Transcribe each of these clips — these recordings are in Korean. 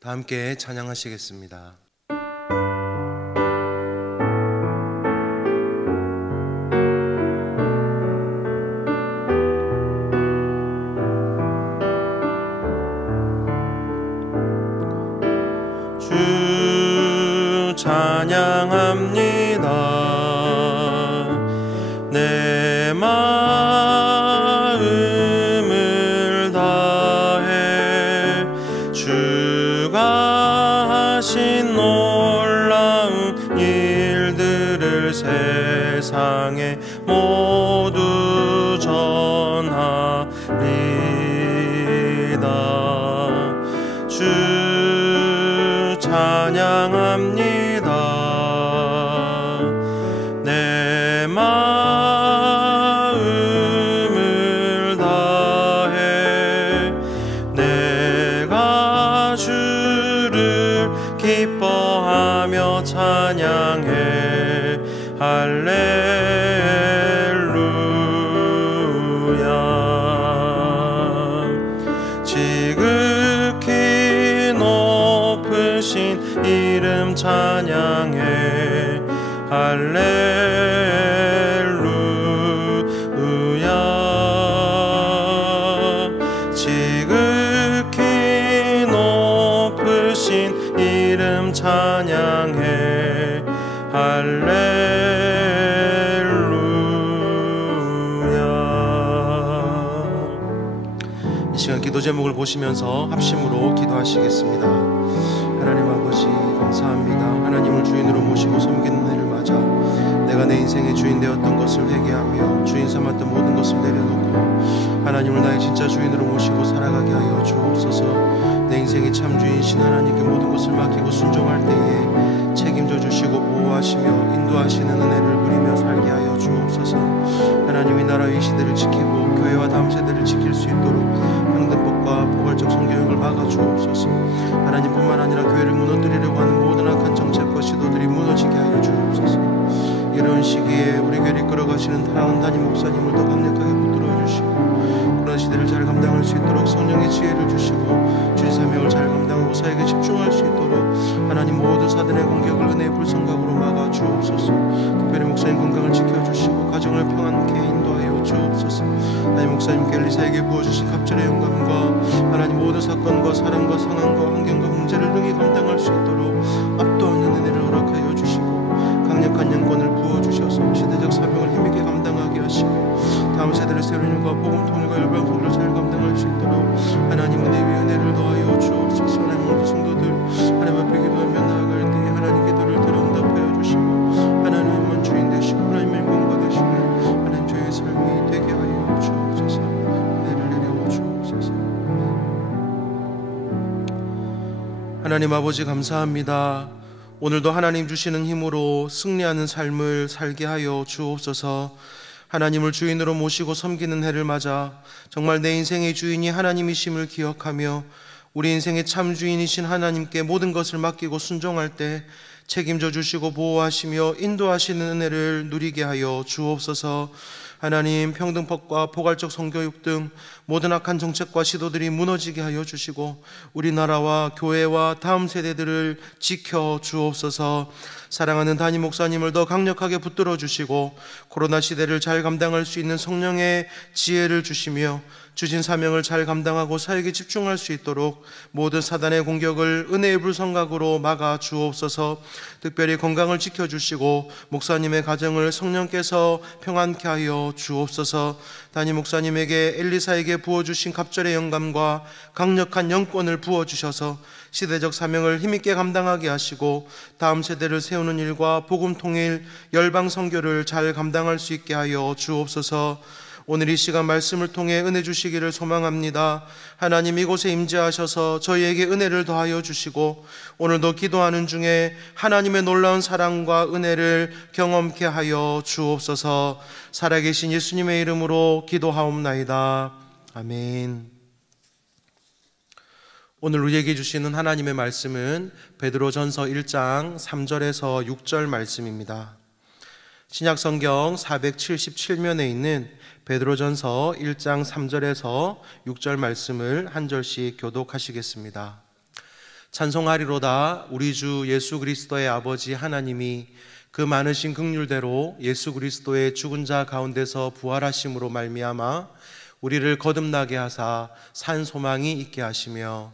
다 함께 찬양하시겠습니다. 주 찬양합니다. 내 마음을 다해 주가 하신 놀라운 일들을 세상에 모두 전하리다. 주 찬양합니다. 내 마음을 다해 내가 주를 기뻐하며 찬양해. 할렐루야. 지극히 높으신 이름 찬양해. 할렐루야. 지극히 높으신 이름 찬양해. 할렐루야. 이 시간 기도 제목을 보시면서 합심으로 기도하시겠습니다. 하나님 아버지 감사합니다. 하나님을 주인으로 모시고 섬기는 은혜를 맞아 내가 내 인생의 주인 되었던 것을 회개하며 주인 삼았던 모든 것을 내려놓고 하나님을 나의 진짜 주인으로 모시고 살아가게 하여 주옵소서. 내 인생의 참 주인이신 하나님께 모든 것을 맡기고 순종할 때에 책임져 주시고 보호하시며 인도하시는 은혜를 누리며 살게 하여 주옵소서. 하나님이 나라 이 시대를 지키고 교회와 다음 세대를 지킬 수 있도록 평등법과 포괄적 성교육을 막아 주옵소서. 하나님뿐만 아니라 교회를 무너뜨리려고 하는 모든 악한 정책과 시도들이 무너지게 하여 주옵소서. 이런 시기에 우리 교회를 이끌어가시는 사랑하는 담임 목사님을 더 강력하게 붙들어 주시고 그런 시대를 잘 감당할 수 있도록 성령의 지혜를 주시고 주의 사명을 잘 감당하고 사역에 집중할 수 있도록 목사님께 엘리사에게 부어주신 갑절의 영감과 하나님 모든 사건과 사람과 상황과 환경과 문제를 능히 감당할 수 있도록 압도하는 은혜를 허락하여 주시고 강력한 영권을 부어주셔서 시대적 사명을 힘있게 감당하게 하시고 다음 세대를 세우는 일과 복음 통일과 열방 선교를 잘 감당할 수 있도록 하나님 은혜 위에 은혜를 더하여 주옵소서. 하나님 모든 성도들 하나님 앞에 기도하며 나아갈 때에 하나님 기도를 들어 응답하여 주시고 하나님만 주인 되시고 하나님의 영광 받으시는 하나님 저의 삶이 되게 하여 주옵소서. 은혜를 내려 주옵소서. 하나님 아버지 감사합니다. 오늘도 하나님 주시는 힘으로 승리하는 삶을 살게 하여 주옵소서. 하나님을 주인으로 모시고 섬기는 해를 맞아 정말 내 인생의 주인이 하나님이심을 기억하며 우리 인생의 참 주인이신 하나님께 모든 것을 맡기고 순종할 때 책임져 주시고 보호하시며 인도하시는 은혜를 누리게 하여 주옵소서. 하나님, 평등법과 포괄적 성교육 등 모든 악한 정책과 시도들이 무너지게 하여 주시고 우리나라와 교회와 다음 세대들을 지켜 주옵소서. 사랑하는 담임 목사님을 더 강력하게 붙들어 주시고 코로나 시대를 잘 감당할 수 있는 성령의 지혜를 주시며 주신 사명을 잘 감당하고 사역에 집중할 수 있도록 모든 사단의 공격을 은혜의 불성각으로 막아 주옵소서. 특별히 건강을 지켜주시고 목사님의 가정을 성령께서 평안케 하여 주옵소서. 담임 목사님에게 엘리사에게 부어주신 갑절의 영감과 강력한 영권을 부어주셔서 시대적 사명을 힘있게 감당하게 하시고 다음 세대를 세우는 일과 복음 통일, 열방 선교를 잘 감당할 수 있게 하여 주옵소서. 오늘 이 시간 말씀을 통해 은혜 주시기를 소망합니다. 하나님 이곳에 임재하셔서 저희에게 은혜를 더하여 주시고 오늘도 기도하는 중에 하나님의 놀라운 사랑과 은혜를 경험케 하여 주옵소서. 살아계신 예수님의 이름으로 기도하옵나이다. 아멘. 오늘 우리에게 주시는 하나님의 말씀은 베드로전서 1장 3절에서 6절 말씀입니다. 신약성경 477면에 있는 베드로전서 1장 3절에서 6절 말씀을 한 절씩 교독하시겠습니다. 찬송하리로다. 우리 주 예수 그리스도의 아버지 하나님이 그 많으신 긍휼대로 예수 그리스도의 죽은 자 가운데서 부활하심으로 말미암아 우리를 거듭나게 하사 산 소망이 있게 하시며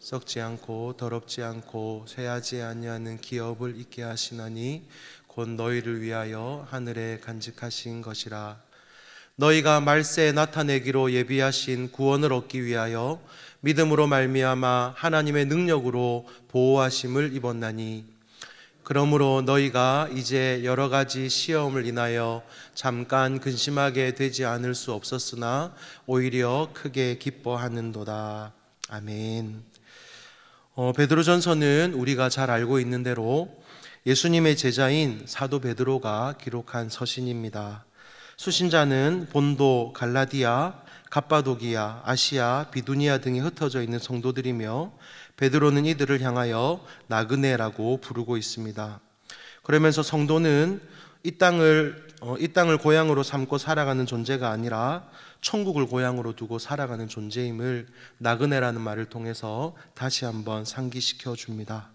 썩지 않고 더럽지 않고 쇠하지 아니하는 기업을 있게 하시나니 곧 너희를 위하여 하늘에 간직하신 것이라. 너희가 말세에 나타내기로 예비하신 구원을 얻기 위하여 믿음으로 말미암아 하나님의 능력으로 보호하심을 입었나니 그러므로 너희가 이제 여러 가지 시험을 인하여 잠깐 근심하게 되지 않을 수 없었으나 오히려 크게 기뻐하는도다. 아멘. 베드로전서는 우리가 잘 알고 있는 대로 예수님의 제자인 사도 베드로가 기록한 서신입니다. 수신자는 본도, 갈라디아, 갑바도기아, 아시아, 비두니아 등에 흩어져 있는 성도들이며 베드로는 이들을 향하여 나그네라고 부르고 있습니다. 그러면서 성도는 이 땅을 고향으로 삼고 살아가는 존재가 아니라 천국을 고향으로 두고 살아가는 존재임을 나그네라는 말을 통해서 다시 한번 상기시켜 줍니다.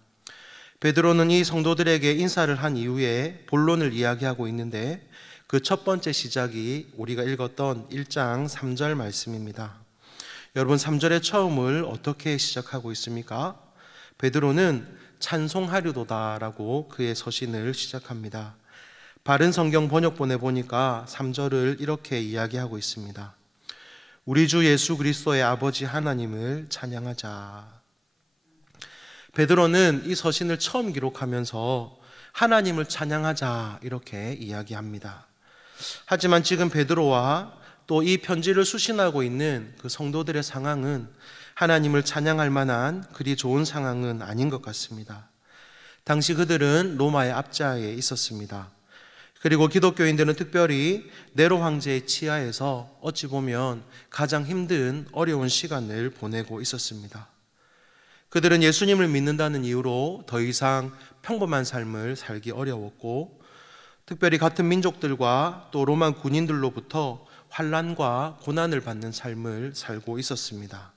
베드로는 이 성도들에게 인사를 한 이후에 본론을 이야기하고 있는데 그 첫 번째 시작이 우리가 읽었던 1장 3절 말씀입니다. 여러분 3절의 처음을 어떻게 시작하고 있습니까? 베드로는 찬송하리로다 라고 그의 서신을 시작합니다. 바른 성경 번역본에 보니까 3절을 이렇게 이야기하고 있습니다. 우리 주 예수 그리스도의 아버지 하나님을 찬양하자. 베드로는 이 서신을 처음 기록하면서 하나님을 찬양하자 이렇게 이야기합니다. 하지만 지금 베드로와 또 이 편지를 수신하고 있는 그 성도들의 상황은 하나님을 찬양할 만한 그리 좋은 상황은 아닌 것 같습니다. 당시 그들은 로마의 압제하에 있었습니다. 그리고 기독교인들은 특별히 네로 황제의 치하에서 어찌 보면 가장 힘든 어려운 시간을 보내고 있었습니다. 그들은 예수님을 믿는다는 이유로 더 이상 평범한 삶을 살기 어려웠고 특별히 같은 민족들과 또 로마 군인들로부터 환난과 고난을 받는 삶을 살고 있었습니다.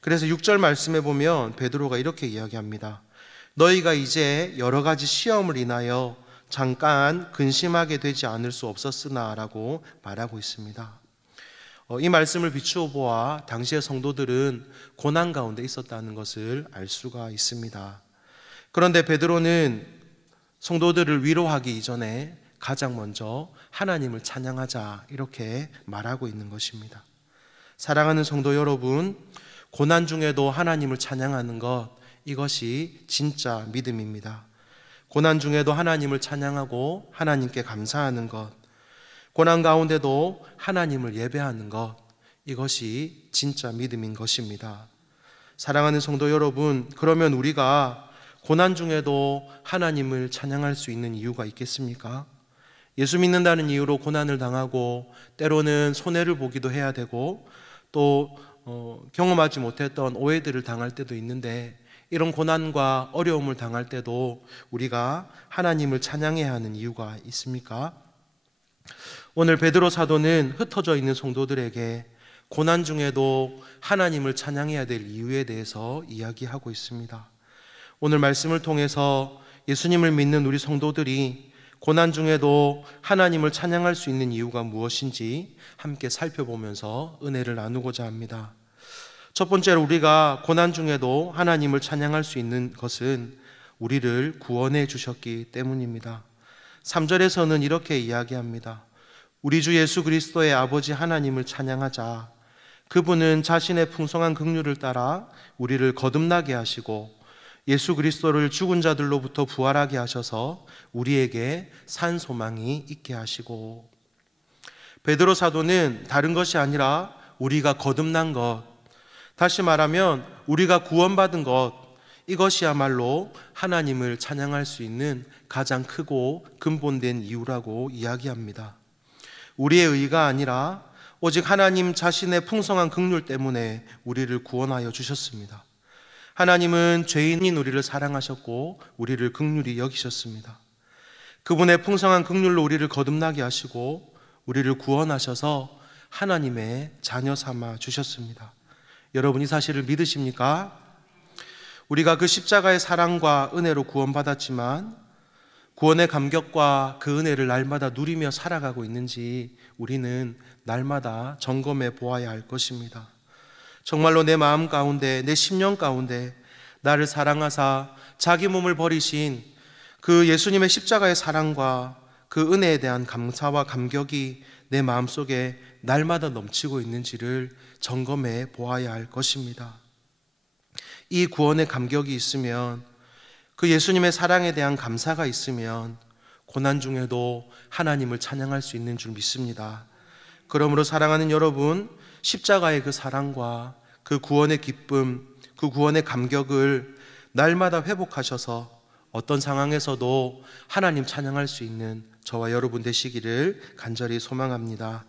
그래서 6절 말씀에 보면 베드로가 이렇게 이야기합니다. 너희가 이제 여러 가지 시험을 인하여 잠깐 근심하게 되지 않을 수 없었으나 라고 말하고 있습니다. 이 말씀을 비추어 보아 당시의 성도들은 고난 가운데 있었다는 것을 알 수가 있습니다. 그런데 베드로는 성도들을 위로하기 이전에 가장 먼저 하나님을 찬양하자 이렇게 말하고 있는 것입니다. 사랑하는 성도 여러분, 고난 중에도 하나님을 찬양하는 것, 이것이 진짜 믿음입니다. 고난 중에도 하나님을 찬양하고 하나님께 감사하는 것, 고난 가운데도 하나님을 예배하는 것, 이것이 진짜 믿음인 것입니다. 사랑하는 성도 여러분, 그러면 우리가 고난 중에도 하나님을 찬양할 수 있는 이유가 있겠습니까? 예수 믿는다는 이유로 고난을 당하고 때로는 손해를 보기도 해야 되고 또 경험하지 못했던 오해들을 당할 때도 있는데, 이런 고난과 어려움을 당할 때도 우리가 하나님을 찬양해야 하는 이유가 있습니까? 오늘 베드로 사도는 흩어져 있는 성도들에게 고난 중에도 하나님을 찬양해야 될 이유에 대해서 이야기하고 있습니다. 오늘 말씀을 통해서 예수님을 믿는 우리 성도들이 고난 중에도 하나님을 찬양할 수 있는 이유가 무엇인지 함께 살펴보면서 은혜를 나누고자 합니다. 첫 번째로 우리가 고난 중에도 하나님을 찬양할 수 있는 것은 우리를 구원해 주셨기 때문입니다. 3절에서는 이렇게 이야기합니다. 우리 주 예수 그리스도의 아버지 하나님을 찬양하자. 그분은 자신의 풍성한 긍휼을 따라 우리를 거듭나게 하시고 예수 그리스도를 죽은 자들로부터 부활하게 하셔서 우리에게 산 소망이 있게 하시고. 베드로 사도는 다른 것이 아니라 우리가 거듭난 것, 다시 말하면 우리가 구원받은 것, 이것이야말로 하나님을 찬양할 수 있는 가장 크고 근본된 이유라고 이야기합니다. 우리의 의가 아니라 오직 하나님 자신의 풍성한 긍휼 때문에 우리를 구원하여 주셨습니다. 하나님은 죄인인 우리를 사랑하셨고 우리를 긍휼히 여기셨습니다. 그분의 풍성한 긍휼로 우리를 거듭나게 하시고 우리를 구원하셔서 하나님의 자녀 삼아 주셨습니다. 여러분, 이 사실을 믿으십니까? 우리가 그 십자가의 사랑과 은혜로 구원받았지만 구원의 감격과 그 은혜를 날마다 누리며 살아가고 있는지 우리는 날마다 점검해 보아야 할 것입니다. 정말로 내 마음 가운데, 내 심령 가운데 나를 사랑하사 자기 몸을 버리신 그 예수님의 십자가의 사랑과 그 은혜에 대한 감사와 감격이 내 마음속에 날마다 넘치고 있는지를 점검해 보아야 할 것입니다. 이 구원의 감격이 있으면, 그 예수님의 사랑에 대한 감사가 있으면 고난 중에도 하나님을 찬양할 수 있는 줄 믿습니다. 그러므로 사랑하는 여러분, 십자가의 그 사랑과 그 구원의 기쁨, 그 구원의 감격을 날마다 회복하셔서 어떤 상황에서도 하나님 찬양할 수 있는 저와 여러분 되시기를 간절히 소망합니다.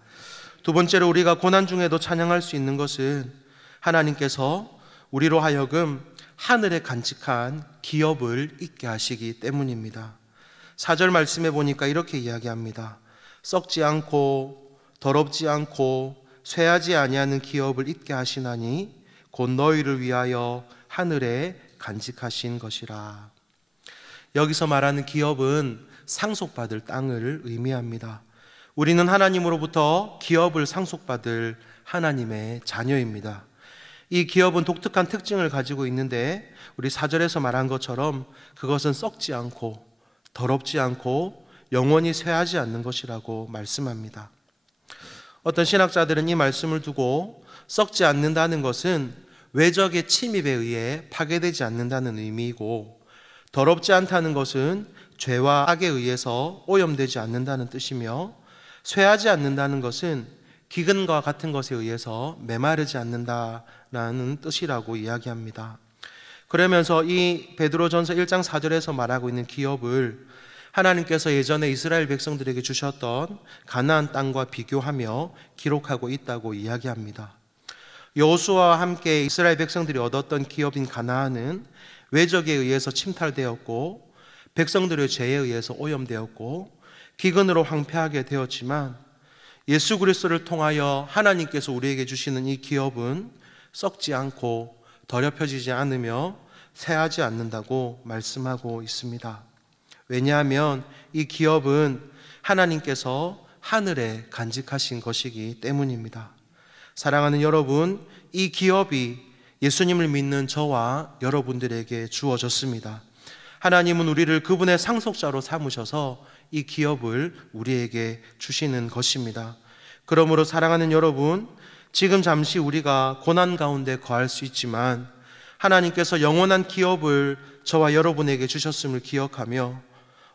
두 번째로 우리가 고난 중에도 찬양할 수 있는 것은 하나님께서 우리로 하여금 하늘에 간직한 기업을 잊게 하시기 때문입니다. 4절 말씀해 보니까 이렇게 이야기합니다. 썩지 않고 더럽지 않고 쇠하지 아니하는 기업을 잊게 하시나니 곧 너희를 위하여 하늘에 간직하신 것이라. 여기서 말하는 기업은 상속받을 땅을 의미합니다. 우리는 하나님으로부터 기업을 상속받을 하나님의 자녀입니다. 이 기업은 독특한 특징을 가지고 있는데 우리 4절에서 말한 것처럼 그것은 썩지 않고 더럽지 않고 영원히 쇠하지 않는 것이라고 말씀합니다. 어떤 신학자들은 이 말씀을 두고 썩지 않는다는 것은 외적의 침입에 의해 파괴되지 않는다는 의미이고, 더럽지 않다는 것은 죄와 악에 의해서 오염되지 않는다는 뜻이며, 쇠하지 않는다는 것은 기근과 같은 것에 의해서 메마르지 않는다라는 뜻이라고 이야기합니다. 그러면서 이 베드로전서 1장 4절에서 말하고 있는 기업을 하나님께서 예전에 이스라엘 백성들에게 주셨던 가나안 땅과 비교하며 기록하고 있다고 이야기합니다. 여호수아와 함께 이스라엘 백성들이 얻었던 기업인 가나안은 외적에 의해서 침탈되었고 백성들의 죄에 의해서 오염되었고 기근으로 황폐하게 되었지만, 예수 그리스도를 통하여 하나님께서 우리에게 주시는 이 기업은 썩지 않고 더럽혀지지 않으며 쇠하지 않는다고 말씀하고 있습니다. 왜냐하면 이 기업은 하나님께서 하늘에 간직하신 것이기 때문입니다. 사랑하는 여러분, 이 기업이 예수님을 믿는 저와 여러분들에게 주어졌습니다. 하나님은 우리를 그분의 상속자로 삼으셔서 이 기업을 우리에게 주시는 것입니다. 그러므로 사랑하는 여러분, 지금 잠시 우리가 고난 가운데 거할 수 있지만 하나님께서 영원한 기업을 저와 여러분에게 주셨음을 기억하며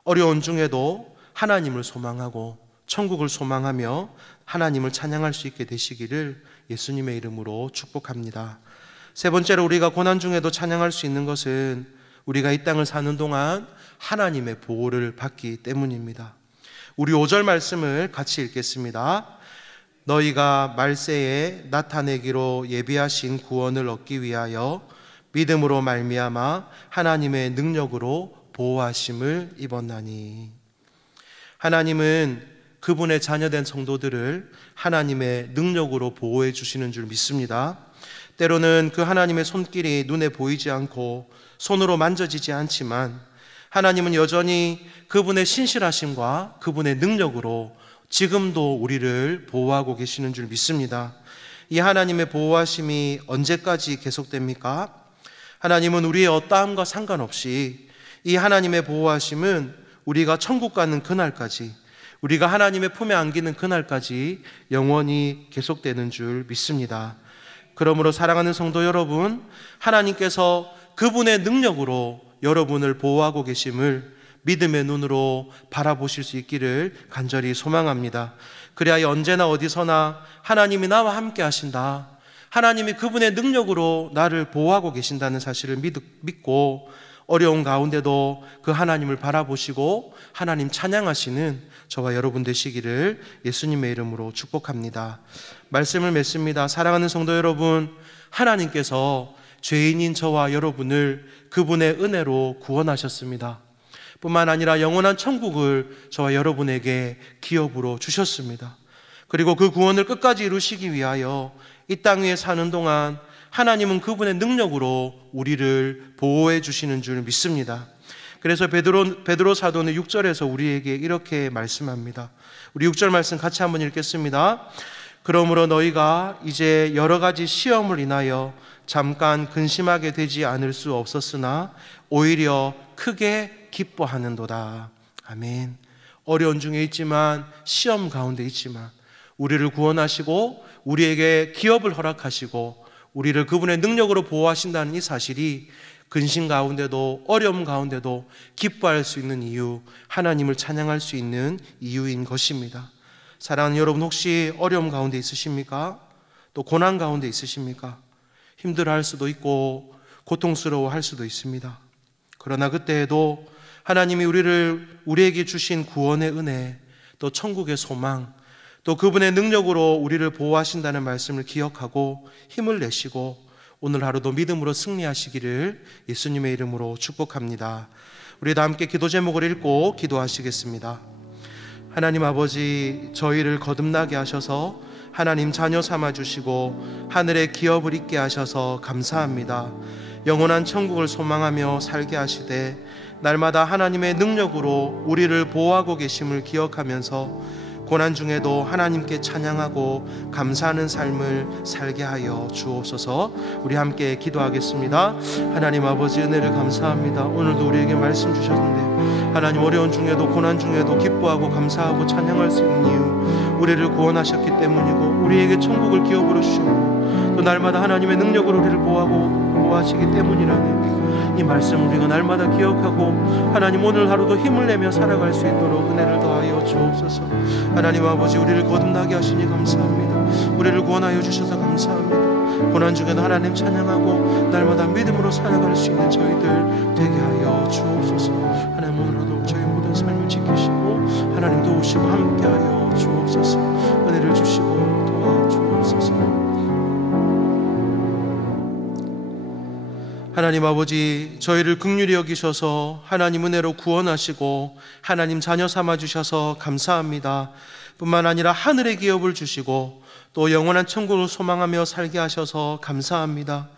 어려운 중에도 하나님을 소망하고 천국을 소망하며 하나님을 찬양할 수 있게 되시기를 예수님의 이름으로 축복합니다. 세 번째로 우리가 고난 중에도 찬양할 수 있는 것은 우리가 이 땅을 사는 동안 하나님의 보호를 받기 때문입니다. 우리 5절 말씀을 같이 읽겠습니다. 너희가 말세에 나타내기로 예비하신 구원을 얻기 위하여 믿음으로 말미암아 하나님의 능력으로 보호하심을 입었나니. 하나님은 그분의 자녀된 성도들을 하나님의 능력으로 보호해 주시는 줄 믿습니다. 때로는 그 하나님의 손길이 눈에 보이지 않고 손으로 만져지지 않지만 하나님은 여전히 그분의 신실하심과 그분의 능력으로 지금도 우리를 보호하고 계시는 줄 믿습니다. 이 하나님의 보호하심이 언제까지 계속됩니까? 하나님은 우리의 어떠함과 상관없이 이 하나님의 보호하심은 우리가 천국 가는 그날까지, 우리가 하나님의 품에 안기는 그날까지 영원히 계속되는 줄 믿습니다. 그러므로 사랑하는 성도 여러분, 하나님께서 그분의 능력으로 여러분을 보호하고 계심을 믿음의 눈으로 바라보실 수 있기를 간절히 소망합니다. 그래야 언제나 어디서나 하나님이 나와 함께 하신다, 하나님이 그분의 능력으로 나를 보호하고 계신다는 사실을 믿고 어려운 가운데도 그 하나님을 바라보시고 하나님 찬양하시는 저와 여러분 되시기를 예수님의 이름으로 축복합니다. 말씀을 맺습니다. 사랑하는 성도 여러분, 하나님께서 죄인인 저와 여러분을 그분의 은혜로 구원하셨습니다. 뿐만 아니라 영원한 천국을 저와 여러분에게 기업으로 주셨습니다. 그리고 그 구원을 끝까지 이루시기 위하여 이 땅 위에 사는 동안 하나님은 그분의 능력으로 우리를 보호해 주시는 줄 믿습니다. 그래서 베드로 사도는 6절에서 우리에게 이렇게 말씀합니다. 우리 6절 말씀 같이 한번 읽겠습니다. 그러므로 너희가 이제 여러 가지 시험을 인하여 잠깐 근심하게 되지 않을 수 없었으나 오히려 크게 기뻐하는도다. 아멘. 어려운 중에 있지만, 시험 가운데 있지만 우리를 구원하시고 우리에게 기업을 허락하시고 우리를 그분의 능력으로 보호하신다는 이 사실이 근심 가운데도 어려움 가운데도 기뻐할 수 있는 이유, 하나님을 찬양할 수 있는 이유인 것입니다. 사랑하는 여러분, 혹시 어려움 가운데 있으십니까? 또 고난 가운데 있으십니까? 힘들어할 수도 있고 고통스러워할 수도 있습니다. 그러나 그때에도 하나님이 우리에게 주신 구원의 은혜, 또 천국의 소망, 또 그분의 능력으로 우리를 보호하신다는 말씀을 기억하고 힘을 내시고 오늘 하루도 믿음으로 승리하시기를 예수님의 이름으로 축복합니다. 우리 다 함께 기도 제목을 읽고 기도하시겠습니다. 하나님 아버지, 저희를 거듭나게 하셔서 하나님 자녀 삼아주시고 하늘의 기업을 있게 하셔서 감사합니다. 영원한 천국을 소망하며 살게 하시되 날마다 하나님의 능력으로 우리를 보호하고 계심을 기억하면서 고난 중에도 하나님께 찬양하고 감사하는 삶을 살게 하여 주옵소서. 우리 함께 기도하겠습니다. 하나님 아버지, 은혜를 감사합니다. 오늘도 우리에게 말씀 주셨는데 하나님, 어려운 중에도 고난 중에도 기뻐하고 감사하고 찬양할 수 있는 이유, 우리를 구원하셨기 때문이고 우리에게 천국을 기업으로 주셨고 또 날마다 하나님의 능력으로 우리를 보호하시기 때문이라는 이 말씀 우리가 날마다 기억하고 하나님, 오늘 하루도 힘을 내며 살아갈 수 있도록 은혜를 더하여 주옵소서. 하나님 아버지, 우리를 거듭나게 하시니 감사합니다. 우리를 구원하여 주셔서 감사합니다. 고난 중에도 하나님 찬양하고 날마다 믿음으로 살아갈 수 있는 저희들 되게 하여 주옵소서. 하나님, 오늘도 저희 모든 삶을 지키시고 하나님 도우시고 함께하여 주옵소서. 은혜를 주시고 도와주옵소서. 하나님 아버지, 저희를 긍휼히 여기셔서 하나님 은혜로 구원하시고 하나님 자녀 삼아주셔서 감사합니다. 뿐만 아니라 하늘의 기업을 주시고 또 영원한 천국을 소망하며 살게 하셔서 감사합니다.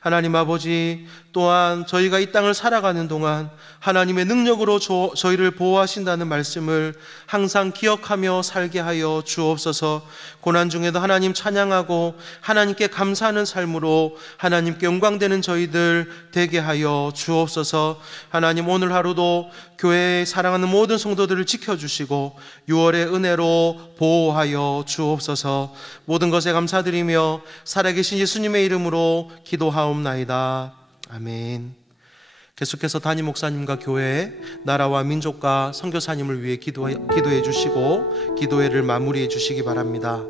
하나님 아버지, 또한 저희가 이 땅을 살아가는 동안 하나님의 능력으로 저희를 보호하신다는 말씀을 항상 기억하며 살게 하여 주옵소서. 고난 중에도 하나님 찬양하고 하나님께 감사하는 삶으로 하나님께 영광되는 저희들 되게 하여 주옵소서. 하나님, 오늘 하루도 교회에 사랑하는 모든 성도들을 지켜주시고 6월의 은혜로 보호하여 주옵소서. 모든 것에 감사드리며 살아계신 예수님의 이름으로 기도하옵나이다. 아멘. 계속해서 담임 목사님과 교회, 나라와 민족과 선교사님을 위해 기도해 주시고 기도회를 마무리해 주시기 바랍니다.